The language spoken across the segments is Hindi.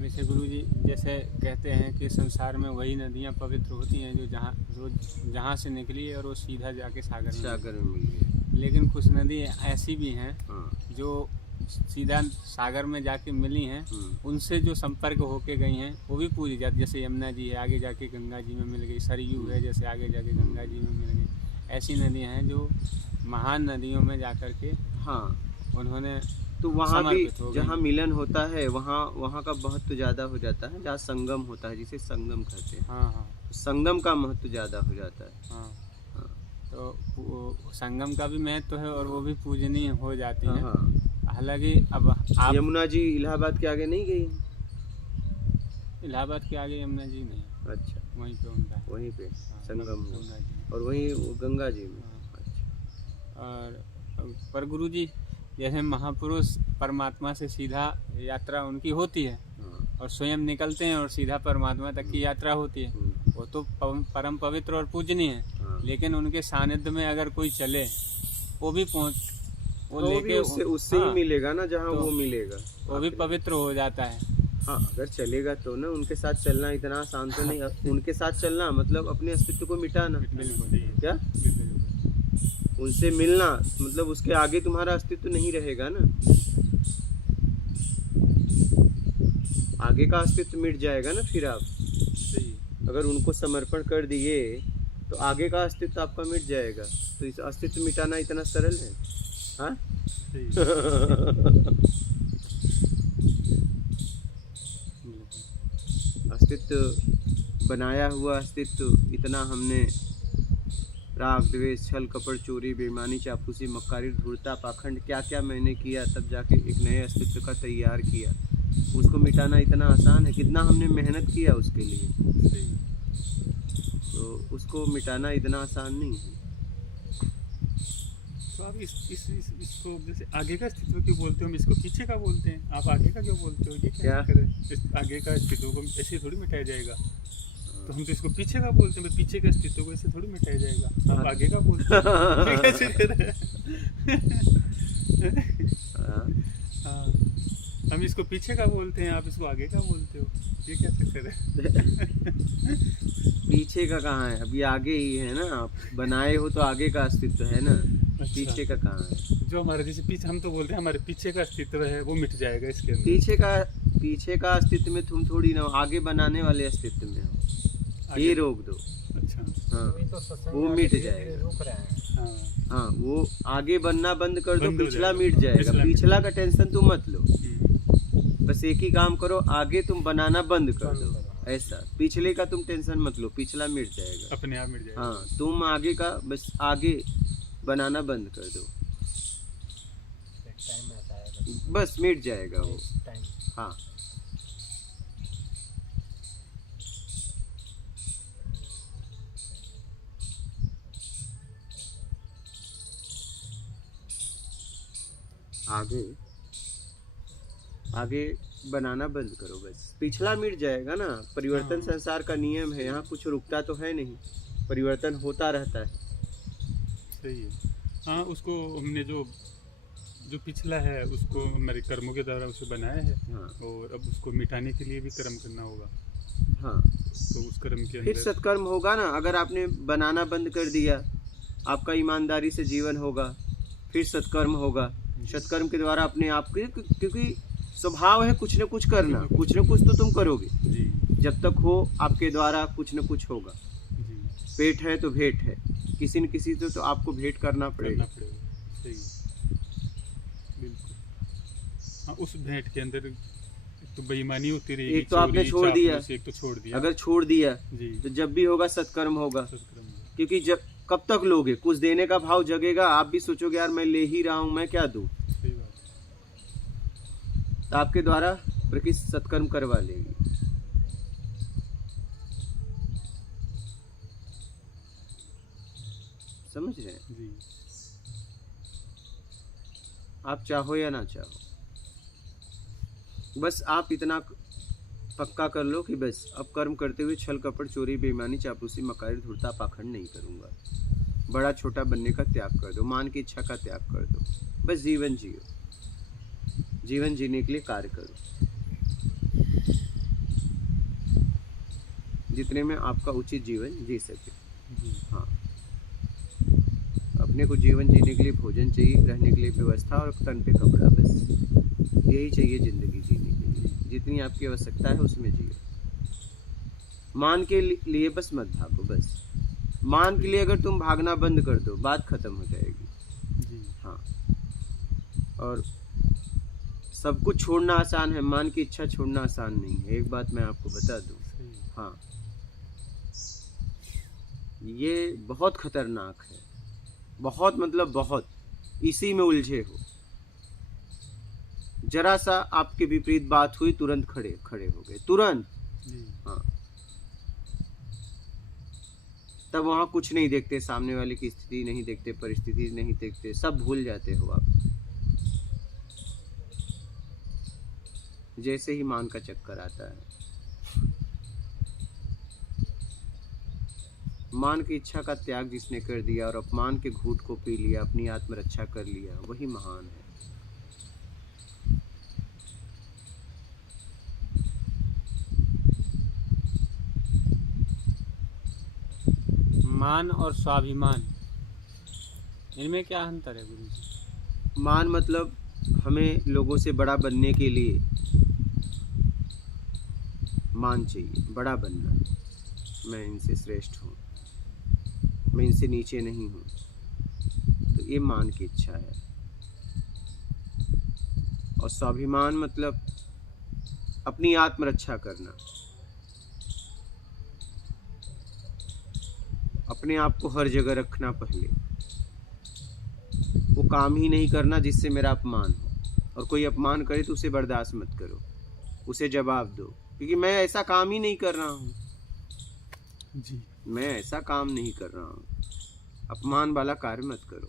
वैसे गुरुजी जैसे कहते हैं कि संसार में वही नदियाँ पवित्र होती हैं जो जहाँ से निकली है और वो सीधा जाके सागर में मिल गई। लेकिन कुछ नदी ऐसी भी हैं हाँ। जो सीधा सागर में जाके मिली हैं, उनसे जो संपर्क होके गई हैं वो भी पूजी जाती। जैसे यमुना जी है, आगे जाके गंगा जी में मिल गई। सरयू है, जैसे आगे जाके गंगा जी में मिल गई। ऐसी नदियाँ हैं जो महान नदियों में जाकर के हाँ उन्होंने तो वहाँ भी जहाँ मिलन होता है वहाँ का महत्व ज़्यादा हो जाता है। जहाँ संगम होता है, जिसे संगम कहते हैं। हाँ हाँ, संगम का महत्व ज़्यादा हो जाता है। हाँ, तो संगम का भी महत्व है और वो भी पूजनीय हो जाती है। हालांकि अब आप यमुना जी इलाहाबाद के आगे नहीं गई? इलाहाबाद के आगे यमुना जी नहीं। अच्छा, वहीं पे उनका वहीं पे संगम गंगा जी और वहीं गंगा जी में। अच्छा। और पर गुरु जी जैसे महापुरुष परमात्मा से सीधा यात्रा उनकी होती है और स्वयं निकलते हैं और सीधा परमात्मा तक की यात्रा होती है, वो तो परम पवित्र और पूजनीय है। लेकिन उनके सानिध्य में अगर कोई चले वो भी वो लेके उससे ही मिलेगा ना, जहाँ वो मिलेगा वो भी पवित्र हो जाता है। हाँ, अगर चलेगा तो ना। उनके साथ चलना इतना आसान तो नहीं। उनके साथ चलना मतलब अपने अस्तित्व को मिटाना। क्या उनसे मिलना मतलब उसके आगे तुम्हारा अस्तित्व नहीं रहेगा ना। आगे का अस्तित्व मिट जाएगा ना। फिर आप अगर उनको समर्पण कर दिए तो आगे का अस्तित्व आपका मिट जाएगा। तो इस अस्तित्व मिटाना इतना सरल है? हाँ अस्तित्व, बनाया हुआ अस्तित्व इतना हमने राग द्वेष छल कपट चोरी बेईमानी चापलूसी मक्कारी धूर्ता पाखंड क्या क्या मैंने किया, तब जाके एक नए अस्तित्व का तैयार किया। उसको मिटाना इतना आसान है? कितना हमने मेहनत किया उसके लिए। तो उसको मिटाना इतना आसान नहीं है। तो आप इसको जैसे आगे का अस्तित्व क्यों बोलते हो, हम इसको पीछे का बोलते हैं। आप आगे का क्यों बोलते हो? ये क्या करें? आगे का अस्तित्व को ऐसे थोड़ी मिटाया जाएगा। तो हम तो इसको पीछे का बोलते हैं। पीछे का अस्तित्व को ऐसे थोड़ी मिटाया जाएगा। आप आगे का बोलते हैं। हाँ, हम इसको पीछे का बोलते हैं, आप इसको आगे का बोलते हो। ये क्या चक्कर है? पीछे का कहाँ है? अभी आगे ही है ना। आप बनाए हो तो आगे का अस्तित्व है ना। अच्छा। पीछे का कहाँ है? जो हमारे जैसे पीछे, हम तो बोलते हैं हमारे पीछे का अस्तित्व है वो मिट जाएगा इसके अंदर। पीछे का अस्तित्व में तुम थोड़ी ना, आगे बनाने वाले अस्तित्व में हो। ये रोक दो। अच्छा, हाँ, वो मिट जाएगा। हाँ, वो आगे बनना बंद कर दो, पिछला मिट जाएगा। पिछला का टेंशन तुम मत लो। बस एक ही काम करो, आगे तुम बनाना बंद कर दो। ऐसा पिछले का तुम टेंशन मत लो, पिछला मिट जाएगा, अपने आप मिट जाएगा। हाँ, तुम आगे का बस आगे बनाना बंद कर दो, बस मिट जाएगा वो। हाँ, आगे बनाना बंद करो, बस पिछला मिट जाएगा ना। परिवर्तन संसार का नियम है, यहाँ कुछ रुकता तो है नहीं, परिवर्तन होता रहता है। सही है। हाँ, उसको हमने जो पिछला है उसको हमारे कर्मों के द्वारा उसे बनाया है। हाँ। और अब उसको मिटाने के लिए भी कर्म करना होगा। हाँ, तो उस कर्म के अंदर फिर सत्कर्म होगा ना। अगर आपने बनाना बंद कर दिया, आपका ईमानदारी से जीवन होगा, फिर सत्कर्म होगा। सत्कर्म के द्वारा अपने आप के, क्योंकि स्वभाव है कुछ न कुछ करना, कुछ न कुछ तो तुम करोगे जी। जब तक हो आपके द्वारा कुछ न कुछ होगा जी। पेट है तो भेंट है, किसी न किसी से तो आपको भेंट करना पड़ेगा। सही, बिल्कुल। हाँ, उस भेंट के अंदर तो बेईमानी होती रहेगी। एक तो आपने छोड़ दिया, एक तो छोड़ दिया। अगर छोड़ दिया जी, तो जब भी होगा सत्कर्म होगा। क्योंकि जब कब तक लोगे, कुछ देने का भाव जगेगा। आप भी सोचोगे यार मैं ले ही रहा हूँ, मैं क्या दूँ। तो आपके द्वारा प्रकृति सत्कर्म करवा लेगी। समझ रहे हैं जी। आप चाहो या ना चाहो, बस आप इतना पक्का कर लो कि बस अब कर्म करते हुए छल कपट चोरी बेईमानी चापलूसी मकारी धूर्ता पाखंड नहीं करूंगा। बड़ा छोटा बनने का त्याग कर दो, मान की इच्छा का त्याग कर दो। बस जीवन जियो, जीवन जीने के लिए कार्य करो। जितने में आपका उचित जीवन जी सके। जी। हाँ, अपने को जीवन जीने के लिए भोजन चाहिए, रहने के लिए व्यवस्था और तन पे कपड़ा, बस यही चाहिए ज़िंदगी जीने के लिए। जितनी आपकी आवश्यकता है उसमें जियो। मान के लिए बस मत भागो, बस मान के लिए अगर तुम भागना बंद कर दो बात खत्म हो जाएगी। जी। हाँ, और सब कुछ छोड़ना आसान है, मान की इच्छा छोड़ना आसान नहीं है, एक बात मैं आपको बता दूं। सही। हाँ, ये बहुत खतरनाक है, बहुत मतलब बहुत। इसी में उलझे हो, जरा सा आपके विपरीत बात हुई तुरंत खड़े हो गए, तुरंत। जी। हाँ, तब वहां कुछ नहीं देखते, सामने वाले की स्थिति नहीं देखते, परिस्थिति नहीं देखते, सब भूल जाते हो आप। जैसे ही मान का चक्कर आता है, मान की इच्छा का त्याग जिसने कर दिया और अपमान के घूंट को पी लिया, अपनी आत्मरक्षा कर लिया, वही महान है। मान और स्वाभिमान, इनमें क्या अंतर है गुरु जी? मान मतलब हमें लोगों से बड़ा बनने के लिए मान चाहिए, बड़ा बनना, मैं इनसे श्रेष्ठ हूँ, मैं इनसे नीचे नहीं हूँ, तो ये मान की इच्छा है। और स्वाभिमान मतलब अपनी आत्मरक्षा करना, अपने आप को हर जगह रखना, पहले वो काम ही नहीं करना जिससे मेरा अपमान हो, और कोई अपमान करे तो उसे बर्दाश्त मत करो, उसे जवाब दो, क्योंकि मैं ऐसा काम ही नहीं कर रहा हूँ, जी। मैं ऐसा काम नहीं कर रहा हूँ। अपमान वाला कार्य मत करो।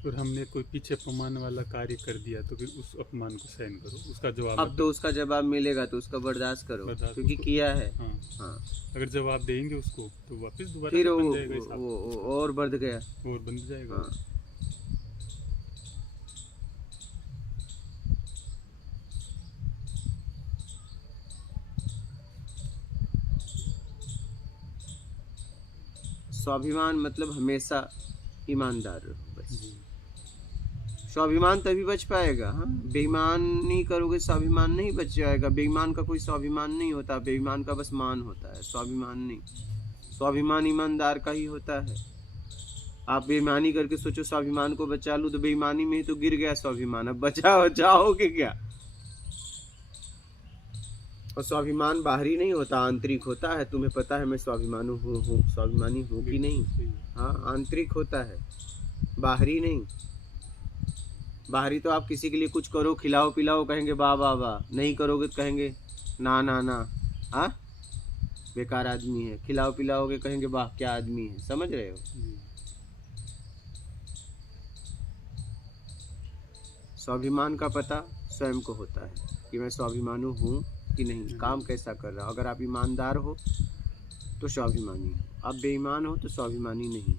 और हमने कोई पीछे अपमान वाला कार्य कर दिया तो फिर उस अपमान को सहन करो, उसका जवाब अब तो उसका जवाब मिलेगा तो उसका बर्दाश्त करो, क्योंकि उसको किया है। हाँ। हाँ, अगर जवाब देंगे उसको तो वापस दोबारा फिर से वो, बन जाएगा हिसाब, वो और बढ़ गया। और बन जाएगा। हाँ, स्वाभिमान मतलब हमेशा ईमानदार रहो, बस। जी। स्वाभिमान तभी बच पाएगा। हाँ, बेईमानी करोगे स्वाभिमान नहीं बच जाएगा। बेईमान का कोई स्वाभिमान नहीं होता, बेईमान का बस मान होता है, स्वाभिमान नहीं। स्वाभिमान ईमानदार का ही होता है। आप बेईमानी करके सोचो स्वाभिमान को बचा लूं, तो बेईमानी में ही तो गिर गया स्वाभिमान, अब बचाओगे क्या? और स्वाभिमान बाहरी नहीं होता, आंतरिक होता है। तुम्हें पता है मैं स्वाभिमानी हूँ कि नहीं? हाँ, आंतरिक होता है, बाहरी नहीं। बाहरी तो आप किसी के लिए कुछ करो, खिलाओ पिलाओ, कहेंगे वाह वाह वाह, नहीं करोगे तो कहेंगे ना ना ना, हाँ बेकार आदमी है। खिलाओ पिलाओगे कहेंगे वाह क्या आदमी है। समझ रहे हो? स्वाभिमान का पता स्वयं को होता है कि मैं स्वाभिमानी हूँ कि नहीं, काम कैसा कर रहा हूँ। अगर आप ईमानदार हो तो स्वाभिमानी हो, आप बेईमान हो तो स्वाभिमानी नहीं,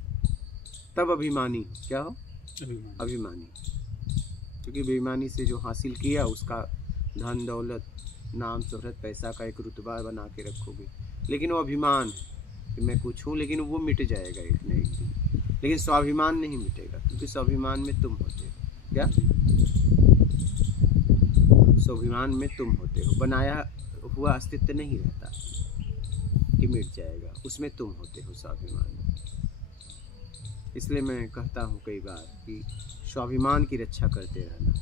तब अभिमानी हो। क्या हो? अभिमानी। क्योंकि बेईमानी से जो हासिल किया उसका धन दौलत नाम शोहरत पैसा का एक रुतबा बना के रखोगे, लेकिन वो अभिमान है कि मैं कुछ हूँ, लेकिन वो मिट जाएगा एक न एक दिन। लेकिन स्वाभिमान नहीं मिटेगा, क्योंकि स्वाभिमान में तुम होते हो। क्या? स्वाभिमान में तुम होते हो, बनाया हुआ अस्तित्व नहीं रहता कि मिट जाएगा, उसमें तुम होते हो स्वाभिमान में। इसलिए मैं कहता हूँ कई बार कि स्वाभिमान की रक्षा करते रहना,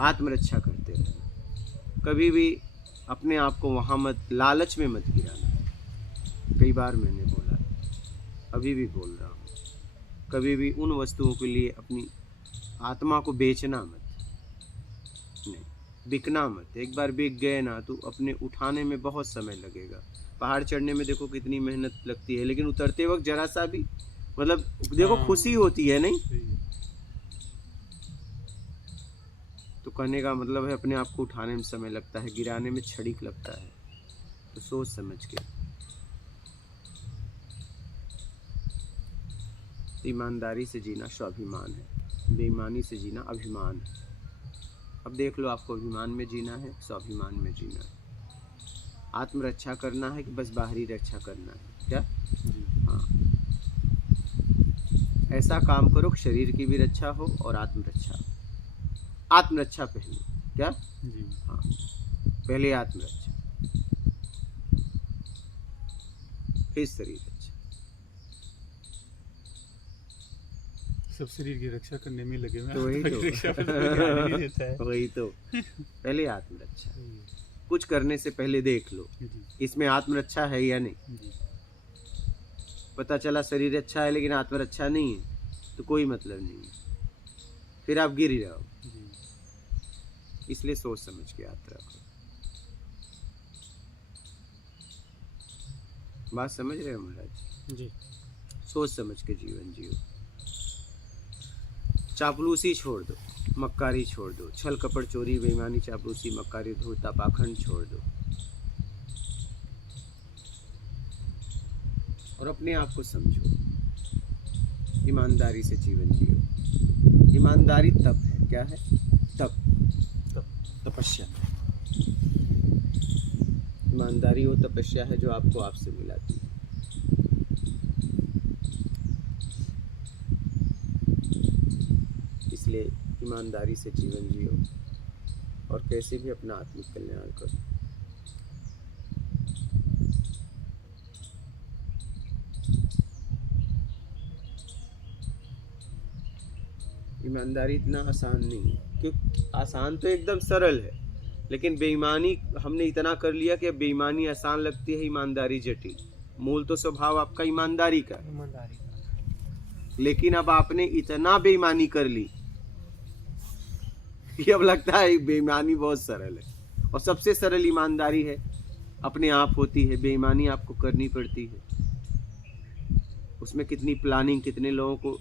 आत्मरक्षा करते रहना, कभी भी अपने आप को वहाँ मत, लालच में मत गिराना। कई बार मैंने बोला, अभी भी बोल रहा हूँ, कभी भी उन वस्तुओं के लिए अपनी आत्मा को बेचना मत, नहीं बिकना मत। एक बार बिक गए ना तो अपने उठाने में बहुत समय लगेगा। पहाड़ चढ़ने में देखो कितनी मेहनत लगती है, लेकिन उतरते वक्त जरा सा भी मतलब देखो खुशी होती है, नहीं? तो कहने का मतलब है अपने आप को उठाने में समय लगता है, गिराने में क्षणिक लगता है। तो सोच समझ के ईमानदारी से जीना स्वाभिमान है। बेईमानी से जीना अभिमान है। अब देख लो, आपको अभिमान में जीना है, स्वाभिमान में जीना है। आत्मरक्षा करना है कि बस बाहरी रक्षा करना है? क्या? हाँ, ऐसा काम करो कि शरीर की भी रक्षा हो और आत्मरक्षा। आत्मरक्षा पहले, क्या? जी। हाँ, पहले आत्मरक्षा, फिर शरीर रक्षा। सब शरीर की रक्षा करने में लगे हुए तो वही हैं। तो रक्षा पर तो कोई ध्यान ही नहीं देता है। वही तो, पहले आत्मरक्षा। कुछ करने से पहले देख लो जी। इसमें आत्मरक्षा है या नहीं। जी। पता चला शरीर अच्छा है लेकिन आत्मरक्षा नहीं है, तो कोई मतलब नहीं है, फिर आप गिर ही रहो। जी। इसलिए सोच समझ के यात्रा करो। बात समझ रहे हो महाराज? जी। सोच समझ के जीवन जियो। चापलूसी छोड़ दो, मक्कारी छोड़ दो, छल कपट चोरी बेईमानी चापलूसी मक्कारी धूर्तता पाखंड छोड़ दो और अपने आप को समझो। ईमानदारी से जीवन जियो। ईमानदारी तप है। क्या है? तप, तपस्या। ईमानदारी वो तपस्या है जो आपको आपसे मिलाती है। इसलिए ईमानदारी से जीवन जियो और कैसे भी अपना आत्मिक कल्याण करो। ईमानदारी इतना आसान नहीं है, क्योंकि आसान तो एकदम सरल है, लेकिन बेईमानी हमने इतना कर लिया कि अब बेईमानी आसान लगती है, ईमानदारी जटिल। मूल तो स्वभाव आपका ईमानदारी का है, लेकिन अब आपने इतना बेईमानी कर ली कि अब लगता है बेईमानी बहुत सरल है। और सबसे सरल ईमानदारी है, अपने आप होती है। बेईमानी आपको करनी पड़ती है, उसमें कितनी प्लानिंग, कितने लोगों को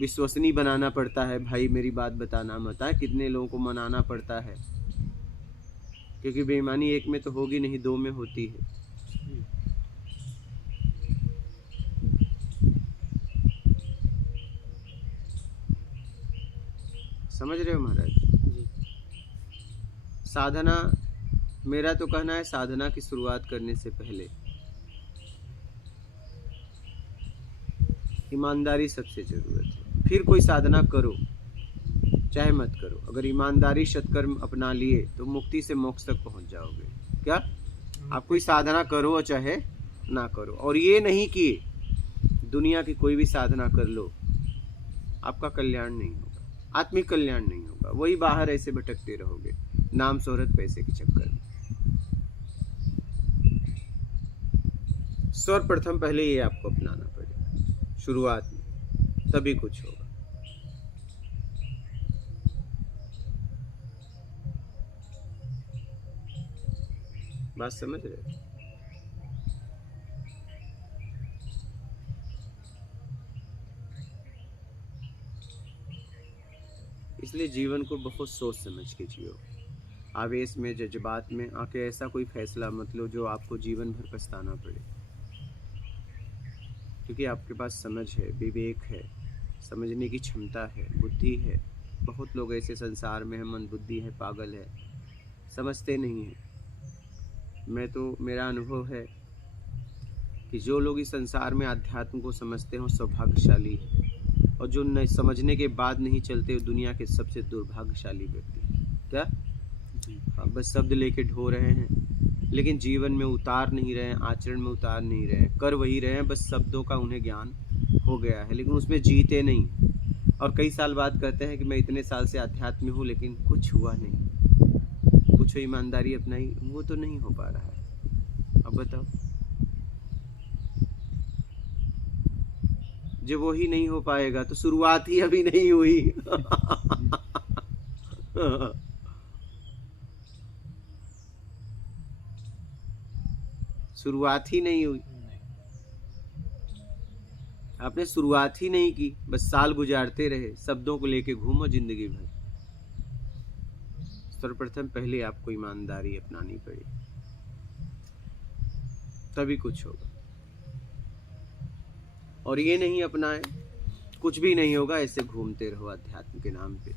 विश्वसनीय बनाना पड़ता है, भाई मेरी बात बताना मत है, कितने लोगों को मनाना पड़ता है, क्योंकि बेईमानी एक में तो होगी नहीं, दो में होती है। समझ रहे हो महाराज? जी। साधना, मेरा तो कहना है साधना की शुरुआत करने से पहले ईमानदारी सबसे जरूरत है। फिर कोई साधना करो चाहे मत करो, अगर ईमानदारी सत्कर्म अपना लिए तो मुक्ति से मोक्ष तक पहुंच जाओगे। क्या? आप कोई साधना करो चाहे ना करो, और ये नहीं कि दुनिया की कोई भी साधना कर लो, आपका कल्याण नहीं होगा, आत्मिक कल्याण नहीं होगा। वही बाहर ऐसे भटकते रहोगे नाम शोहरत पैसे के चक्कर में। सर्वप्रथम पहले ये आपको अपनाना पड़ेगा शुरुआत में, तभी कुछ होगा। बात समझ रहे हो? इसलिए जीवन को बहुत सोच समझ के जियो। आवेश में, जज्बात में आके ऐसा कोई फैसला मत लो जो आपको जीवन भर पछताना पड़े, क्योंकि आपके पास समझ है, विवेक है, समझने की क्षमता है, बुद्धि है। बहुत लोग ऐसे संसार में है, मंदबुद्धि है, पागल है, समझते नहीं है। मेरा अनुभव है कि जो लोग इस संसार में अध्यात्म को समझते हैं वो सौभाग्यशाली है, और जो न समझने के बाद नहीं चलते वो दुनिया के सबसे दुर्भाग्यशाली व्यक्ति हैं। क्या? हाँ, बस शब्द लेके ढो रहे हैं, लेकिन जीवन में उतार नहीं रहे हैं, आचरण में उतार नहीं रहे हैं, कर वही रहे हैं, बस शब्दों का उन्हें ज्ञान हो गया है, लेकिन उसमें जीते नहीं। और कई साल बाद कहते हैं कि मैं इतने साल से अध्यात्म में हूँ लेकिन कुछ हुआ नहीं, कुछ ईमानदारी अपनाई, वो तो नहीं हो पा रहा है। अब बताओ, जब वो ही नहीं हो पाएगा तो शुरुआत ही अभी नहीं हुई। शुरुआत ही नहीं हुई, आपने शुरुआत ही नहीं की, बस साल गुजारते रहे, शब्दों को लेके घूमो जिंदगी भर। सर्वप्रथम पहले आपको ईमानदारी अपनानी पड़ेगी, तभी कुछ होगा। और ये नहीं अपनाए कुछ भी नहीं होगा, ऐसे घूमते रहो अध्यात्म के नाम पे।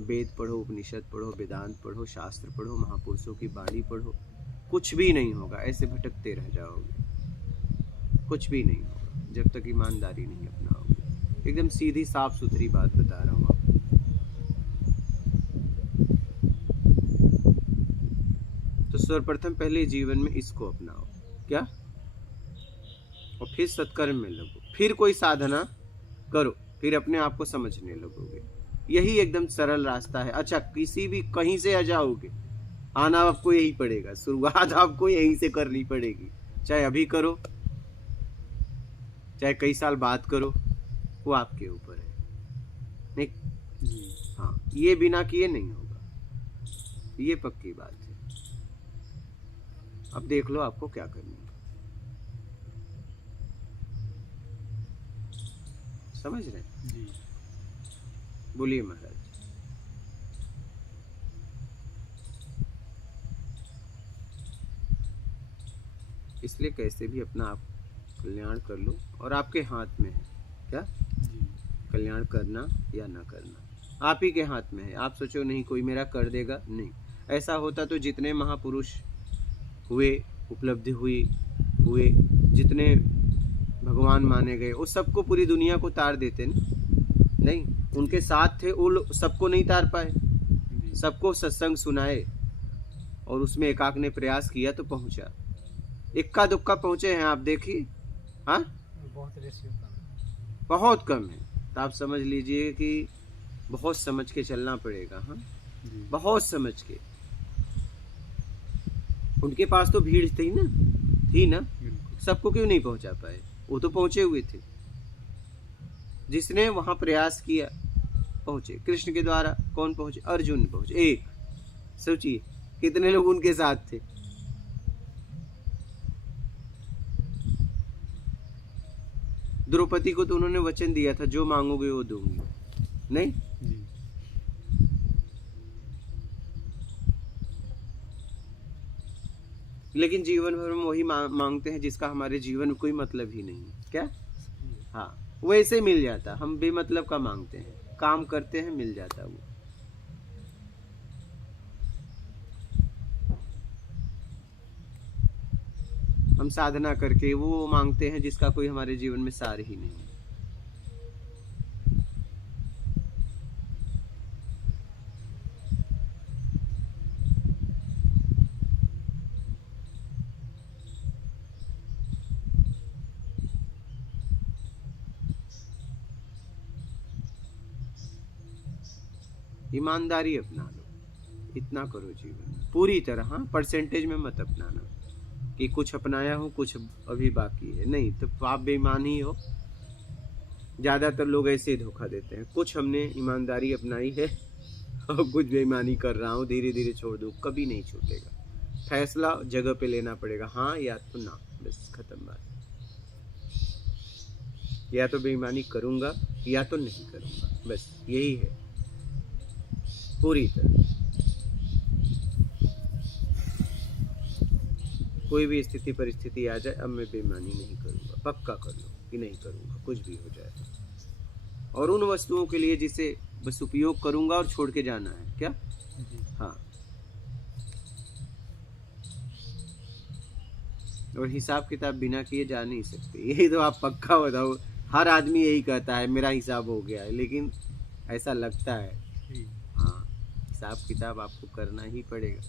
वेद पढ़ो, उपनिषद पढ़ो, वेदांत पढ़ो, शास्त्र पढ़ो, महापुरुषों की वाणी पढ़ो, कुछ भी नहीं होगा, ऐसे भटकते रह जाओगे, कुछ भी नहीं होगा जब तक ईमानदारी नहीं अपनाओगे। एकदम सीधी साफ सुथरी बात बता रहा हूँ आपको। तो सर्वप्रथम पहले जीवन में इसको अपनाओ, क्या, और फिर सत्कर्म में लगो, फिर कोई साधना करो, फिर अपने आप को समझने लगोगे। यही एकदम सरल रास्ता है। अच्छा, किसी भी कहीं से आ जाओगे, आना आपको यही पड़ेगा, शुरुआत आपको यहीं से करनी पड़ेगी, चाहे अभी करो चाहे कई साल बाद करो, वो आपके ऊपर है। नहीं, हाँ, ये बिना किए नहीं होगा, ये पक्की बात है। अब देख लो आपको क्या करना है, समझ रहे हैं? जी। बोलिए महाराज। इसलिए कैसे भी अपना आप कल्याण कर लो, और आपके हाथ में है, क्या, जी। कल्याण करना या ना करना आप ही के हाथ में है। आप सोचो नहीं कोई मेरा कर देगा, नहीं। ऐसा होता तो जितने महापुरुष हुए, उपलब्धि हुए, जितने भगवान माने गए, वो सबको पूरी दुनिया को तार देते ना? नहीं, उनके साथ थे, वो सबको नहीं तार पाए, सबको सत्संग सुनाए, और उसमें एकाक ने प्रयास किया तो पहुंचा। इक्का दुक्का पहुंचे हैं आप, देखिए, हाँ, बहुत कम है। तो आप समझ लीजिए कि बहुत समझ के चलना पड़ेगा, हाँ, बहुत समझ के। उनके पास तो भीड़ थी ना, सबको क्यों नहीं पहुंचा पाए? वो तो पहुंचे हुए थे, जिसने वहां प्रयास किया पहुंचे। कृष्ण के द्वारा कौन पहुंचे? अर्जुन पहुंचे, एक। सोचिए कितने लोग उनके साथ थे। द्रौपदी को तो उन्होंने वचन दिया था, जो मांगोगे वो दूंगी, नहीं? लेकिन जीवन भर में वही मांगते हैं जिसका हमारे जीवन में कोई मतलब ही नहीं है, क्या? हाँ, वैसे मिल जाता। हम बेमतलब का मांगते हैं, काम करते हैं, मिल जाता वो। हम साधना करके वो मांगते हैं जिसका कोई हमारे जीवन में सार ही नहीं है। ईमानदारी अपना लो, इतना करो जीवन में पूरी तरह। हाँ, परसेंटेज में मत अपनाना कि कुछ अपनाया हूँ कुछ अभी बाकी है, नहीं, तो आप बेईमान ही हो। ज्यादातर लोग ऐसे ही धोखा देते हैं, कुछ हमने ईमानदारी अपनाई है और कुछ बेईमानी कर रहा हूँ, धीरे धीरे छोड़ दूँ, कभी नहीं छूटेगा। फैसला जगह पे लेना पड़ेगा, हाँ या तो ना, बस खत्म बात। या तो बेईमानी करूँगा या तो नहीं करूँगा, बस यही है पूरी तरह। कोई भी स्थिति परिस्थिति आ जाए, अब मैं बेईमानी नहीं करूँगा, पक्का कर लो कि नहीं करूँगा, कुछ भी हो जाए। और उन वस्तुओं के लिए जिसे बस उपयोग करूँगा और छोड़ के जाना है, क्या? हाँ। और हिसाब किताब बिना किए जा नहीं सकते, यही तो आप पक्का बताओ। हर आदमी यही कहता है मेरा हिसाब हो गया है, लेकिन ऐसा लगता है। हाँ, हिसाब किताब आपको करना ही पड़ेगा।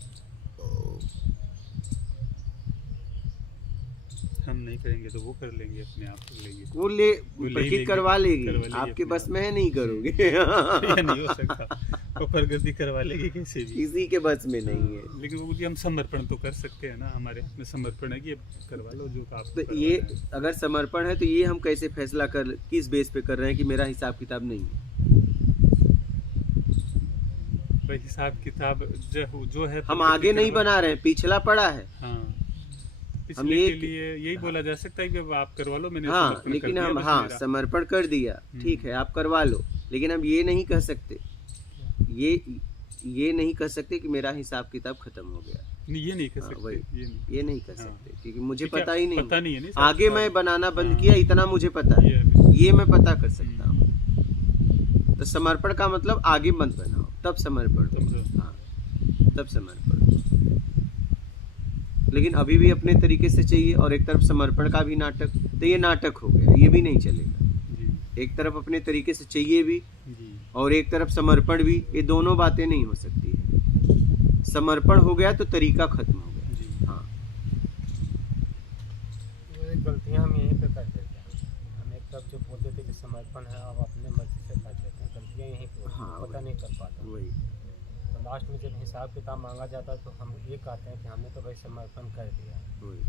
हम नहीं करेंगे तो वो कर लेंगे, अपने आप कर लेंगे, वो प्रकृति करवा लेगी, आपके बस में है, नहीं करोगे। नहीं हो सकता, वो प्रकृति करवा लेगी कैसे भी, किसी के बस में नहीं है। लेकिन वो हम समर्पण तो कर सकते हैं ना, हमारे हाथ में समर्पण है कि करवा लो जो आप। तो ये अगर समर्पण है तो ये हम कैसे फैसला कर, किस बेस पे कर रहे हैं कि मेरा हिसाब किताब नहीं है? भाई हिसाब किताब जो है हम आगे नहीं बना रहे हैं, पिछला पड़ा है। हाँ, हम ये के लिए यही बोला जा सकता है कि आप करवा लो, मैंने हाँ, समर्पण लेकिन कर दिया, हम बस हाँ मेरा। समर्पण कर दिया, ठीक है, आप करवा लो, लेकिन हम ये नहीं कह सकते, ये नहीं कह सकते कि मेरा हिसाब किताब खत्म हो गया। नहीं, ये नहीं कह हाँ, सकते, ये नहीं कह सकते, क्योंकि मुझे पता ही नहीं, पता नहीं है, नहीं आगे मैं बनाना बंद किया, इतना मुझे पता है, ये मैं पता कर सकता हूँ। तो समर्पण का मतलब आगे मत बनाओ, तब समर्पण हो। हाँ, तब समर्पण हो। लेकिन अभी भी अपने तरीके से चाहिए और एक तरफ समर्पण का भी नाटक, तो ये नाटक हो गया, ये भी नहीं चलेगा। जी एक तरफ अपने तरीके से चाहिए भी जी और एक तरफ समर्पण भी, ये दोनों बातें नहीं हो सकती है। समर्पण हो गया तो तरीका खत्म हो गया। जी। हाँ, ये गलतियां हम यहीं पे कर देते हैं। हम एक तरफ जो बोलते थे कि समर्पण है, अब अपने मर्जी से कर देते हैं, गलतियां यहीं पे होती हैं, हाँ, पता वही। नहीं कर पाता। वही। तो लास्ट में जब हिसाब किताब मांगा जाता है तो हम ये कहते हैं कि हमने तो भाई समर्पण कर दिया। वही।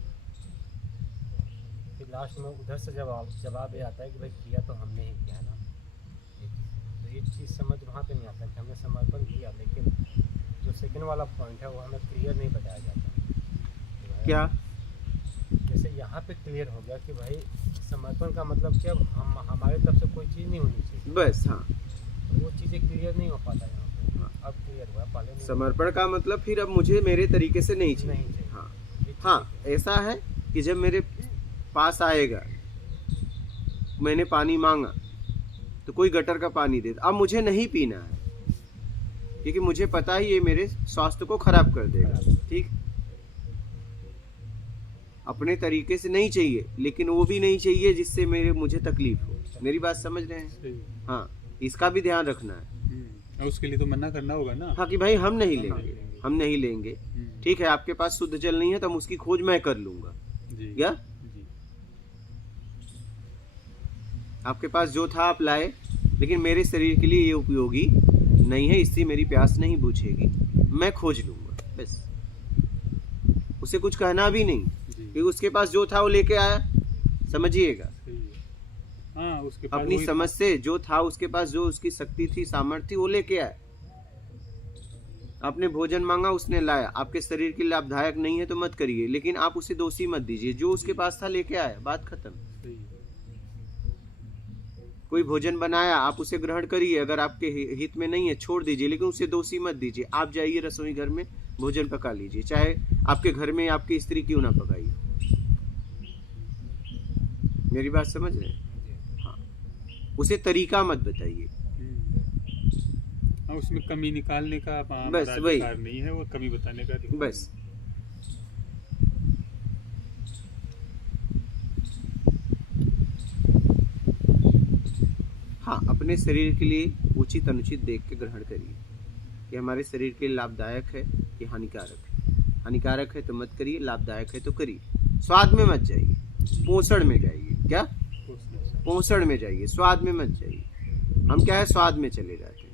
फिर लास्ट में उधर से जवाब ये आता है कि भाई किया तो हमने ही किया ना। तो ये चीज़ समझ वहाँ पे नहीं आता कि हमने समर्पण किया, लेकिन जो सेकंड वाला पॉइंट है वो हमें क्लियर नहीं बताया जाता कि भाई क्या? जैसे यहाँ पे क्लियर हो गया कि भाई समर्पण का मतलब क्या, हम हमारे तरफ से कोई चीज़ नहीं होनी चाहिए, बस। हाँ, तो वो चीज़ें क्लियर नहीं हो पाता यहाँ पे। हाँ। अब क्लियर हुआ, पहले नहीं समर्पण का मतलब फिर अब मुझे मेरे तरीके से नहीं चाहिए। नहीं चाहिए। हाँ, ये चीज़ें हाँ, क्लियर। ऐसा है कि जब मेरे पास आएगा, मैंने पानी मांगा तो कोई गटर का पानी दे, अब मुझे नहीं पीना है क्योंकि मुझे पता है ये मेरे स्वास्थ्य को खराब कर देगा। ठीक, अपने तरीके से नहीं चाहिए, लेकिन वो भी नहीं चाहिए जिससे मुझे तकलीफ हो। मेरी बात समझ रहे हैं? सही। हाँ, इसका भी ध्यान रखना है। और उसके लिए तो मना करना होगा ना। हाँ, कि भाई हम नहीं हम नहीं लेंगे, लेंगे। हम नहीं लेंगे। ठीक है, आपके पास शुद्ध जल नहीं है तो हम उसकी खोज मैं कर लूंगा। जी क्या? जी आपके पास जो था आप लाए, लेकिन मेरे शरीर के लिए ये उपयोगी नहीं है, इससे मेरी प्यास नहीं बुझेगी, मैं खोज लूंगा। बस, उसे कुछ कहना भी नहीं जी कि उसके पास जो था वो लेके आया। समझिएगा, सही है। हाँ, उसके पास अपनी वही समझ से जो था उसके पास, जो उसकी शक्ति थी, सामर्थ्य थी, वो लेके आया। आपने भोजन मांगा, उसने लाया, आपके शरीर के लिए लाभदायक नहीं है तो मत करिए, लेकिन आप उसे दोषी मत दीजिए। जो उसके पास था लेके आया, बात खत्म। सही है। कोई भोजन बनाया, आप उसे ग्रहण करिए, अगर आपके हित में नहीं है छोड़ दीजिए, लेकिन उसे दोषी मत दीजिए। आप जाइए रसोई घर में भोजन पका लीजिए, चाहे आपके घर में आपकी स्त्री क्यों ना पकाई। मेरी बात समझ रहे हैं? हाँ, उसे तरीका मत बताइए। हाँ, उसमें कमी निकालने का बस हमारा वही। अधिकार नहीं है, वो कमी बताने का अधिकार बस। हाँ, अपने शरीर के लिए उचित अनुचित देख के ग्रहण करिए कि हमारे शरीर के लिए लाभदायक है कि हानिकारक है। हानिकारक है तो मत करिए, लाभदायक है तो करिए। स्वाद में मत जाइए, पोषण में जाइए। क्या? नहीं। पोषण में जाइए, स्वाद में मत जाइए। हम क्या है, स्वाद में चले जाते हैं।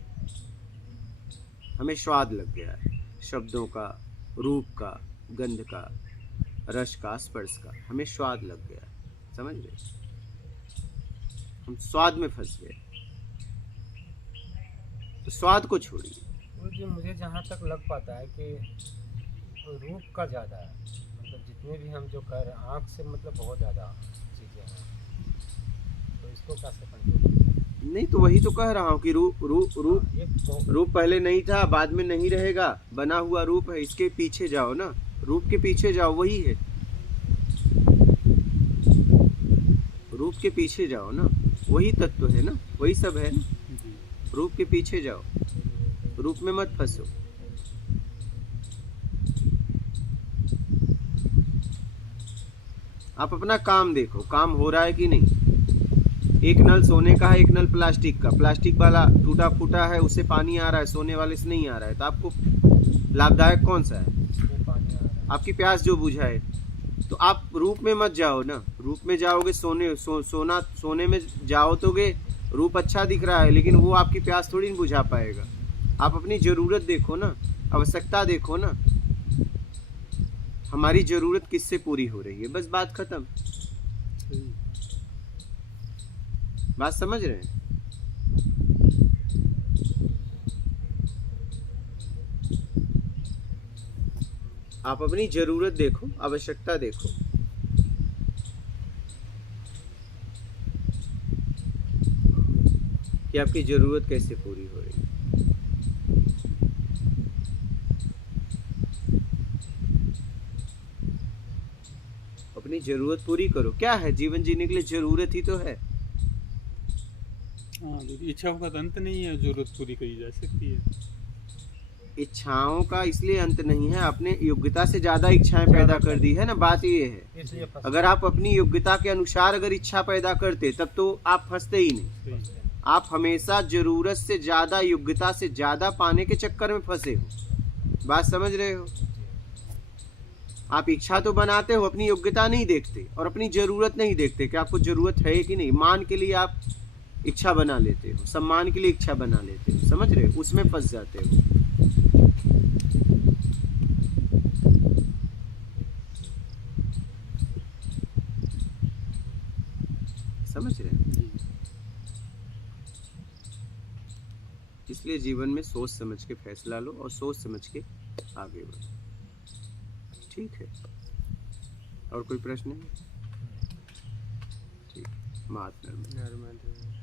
हमें स्वाद लग गया है शब्दों का, रूप का, गंध का, रस का, स्पर्श का, हमें स्वाद लग गया है। समझ रहे? हम स्वाद में फंस गए, तो स्वाद को छोड़िए। गुरु जी, मुझे जहाँ तक लग पाता है कि रूप का ज़्यादा है, मतलब जितने भी हम जो कर रहे हैं आँख से, मतलब बहुत ज़्यादा चीज़ें हैं, तो इसको कैसे कंट्रोल? नहीं तो वही तो कह रहा हूँ कि रूप रूप रूप ये बहुत रूप पहले नहीं था, बाद में नहीं रहेगा, बना हुआ रूप है। इसके पीछे जाओ ना, रूप के पीछे जाओ, वही है। रूप के पीछे जाओ ना, वही तत्व है ना, वही सब है ना। जी रूप के पीछे जाओ, रूप में मत फंसो। आप अपना काम देखो, काम हो रहा है कि नहीं। एक नल सोने का है, एक नल प्लास्टिक का। प्लास्टिक वाला टूटा फूटा है, उससे पानी आ रहा है, सोने वाले से नहीं आ रहा है, तो आपको लाभदायक कौन सा है? इसमें पानी आ रहा है। आपकी प्यास जो बुझाए। तो आप रूप में मत जाओ ना, रूप में जाओगे सोने में जाओगे, रूप अच्छा दिख रहा है लेकिन वो आपकी प्यास थोड़ी नहीं बुझा पाएगा। आप अपनी जरूरत देखो ना, आवश्यकता देखो ना, हमारी जरूरत किससे पूरी हो रही है, बस बात खत्म। सही है। बात समझ रहे हैं? आप अपनी जरूरत देखो, आवश्यकता देखो। कि आपकी जरूरत कैसे पूरी हो रही है। अपनी जरूरत पूरी करो। क्या है, जीवन जीने के लिए जरूरत ही तो है। हाँ, क्योंकि इच्छाओं का तो अंत नहीं है, जरूरत पूरी करी जा सकती है। इच्छाओं का इसलिए अंत नहीं है, अपने योग्यता से ज्यादा इच्छाएं पैदा कर दी है ना, बात ये है। इसलिए फंस अगर आप अपनी योग्यता के अनुसार अगर इच्छा पैदा करते तब तो आप फंसते ही नहीं। सही है। आप हमेशा जरूरत से ज्यादा, योग्यता से ज्यादा पाने के चक्कर में फंसे हो। बात समझ रहे हो? आप इच्छा तो बनाते हो, अपनी योग्यता नहीं देखते और अपनी जरूरत नहीं देखते कि आपको जरूरत है कि नहीं। मान के लिए आप इच्छा बना लेते हो, सम्मान के लिए इच्छा बना लेते हो, समझ रहे हो? उसमें फंस जाते हो। समझ रहे हैं? जी। इसलिए जीवन में सोच समझ के फैसला लो और सोच समझ के आगे बढ़ो। ठीक है, और कोई प्रश्न है? ठीक, मात नर्मदा। नर्मदा।